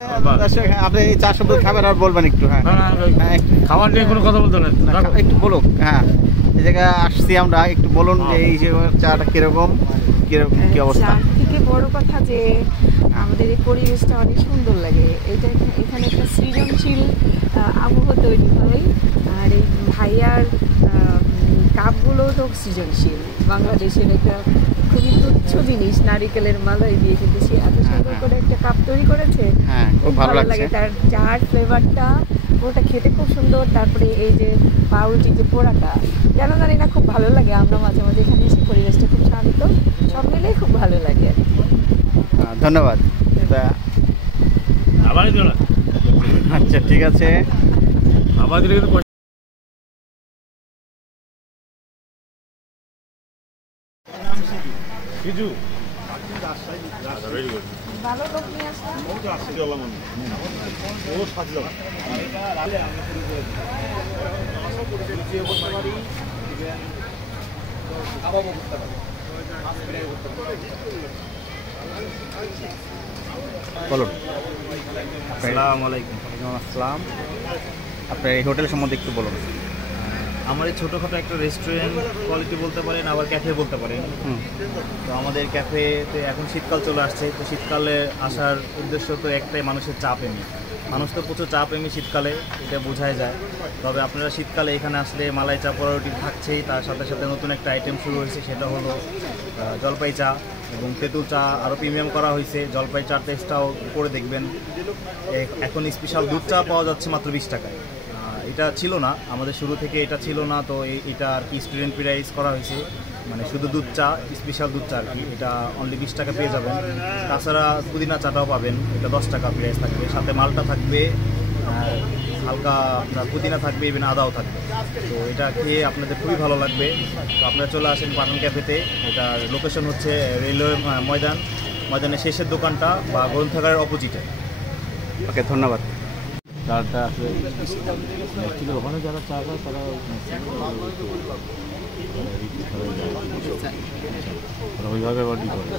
আপনি এই 4 শব্দ খাবার আর বলবেন একটু। হ্যাঁ, খাবার নিয়ে কোনো কথা বলতে না, একটু বলুক। হ্যাঁ, এই জায়গায় আসছি আমরা, একটু বলুন যে এই যে চাটা কিরকম কিরকম কি অবস্থা। থেকে বড় কথা যে আমাদের এই পরিবেশটা অনেক সুন্দর লাগে। এটা এখানে একটা সৃজনশীল আবহাওয়া তৈরি হয়। আর এই ভাইয়ার কাপগুলো তো সৃজনশীল। বাংলাদেশের একটা খুবই তুচ্ছ জিনিস, নারিকেলের মালাই দিয়ে, কিন্তু সে এত সুন্দর করে একটা কাপ তৈরি করেছে। খুব ভালো লাগে তার চার ফ্লেভারটা, ওটা খেতে খুব সুন্দর। তারপরে এই যে পাউরুটি যে পোড়াটা, কেন জানি না খুব ভালো লাগে। আমরা মাঝে মাঝে এখানে এসে, পরিবেশটা খুব শান্ত, সব মিলেই খুব ভালো লাগে। ধন্যবাদ। আচ্ছা, ঠিক আছে। ভালো লোক নিয়ে আসলাম। বলুন। আসসালামু আলাইকুম। আসসালাম। আপনার এই হোটেল সম্বন্ধে একটু বলুন। আমার এই ছোটোখাটো একটা রেস্টুরেন্ট কোয়ালিটি বলতে পারেন, আবার ক্যাফে বলতে পারেন। তো আমাদের ক্যাফেতে এখন শীতকাল চলে আসছে, তো শীতকালে আসার উদ্দেশ্য তো একটাই, মানুষের চা প্রেমী। মানুষ তো প্রচুর চা প্রেমী শীতকালে, এটা বোঝাই যায়। তবে আপনারা শীতকালে এখানে আসলে মালাই চা পাউরুটি থাকছেই, তার সাথে সাথে নতুন একটা আইটেম শুরু হয়েছে, সেটা হলো জলপাই চা এবং তেঁতুল চা আরও প্রিমিয়াম করা হয়েছে। জলপাই চার টেস্টটাও করে দেখবেন। এখন স্পেশাল দুধ চা পাওয়া যাচ্ছে মাত্র 20 টাকায়। এটা ছিল না, আমাদের শুরু থেকে এটা ছিল না, তো এটা আর কি স্টুডেন্ট প্রাইস করা হয়েছে, মানে শুধু দুধ চা, স্পেশাল দুধ চা আর কি। এটা অনলি 20 টাকা পেয়ে যাবেন। তাছাড়া পুদিনা চাটাও পাবেন, এটা 10 টাকা প্রাইস থাকবে। সাথে মালটা থাকবে, হালকা আপনার পুদিনা থাকবে, ইভেন আদাও থাকবে। তো এটা খেয়ে আপনাদের খুবই ভালো লাগবে। তো আপনারা চলে আসেন পাঠান ক্যাফেতে। এটার লোকেশন হচ্ছে রেলওয়ে ময়দানের শেষের দোকানটা বা গ্রন্থাগারের অপোজিটে। ওকে, ধন্যবাদ। চাটা আসলে অ্যাকচুয়ালি ওখানে যারা চা খায় তারা ওইভাবে অর্ডার করে।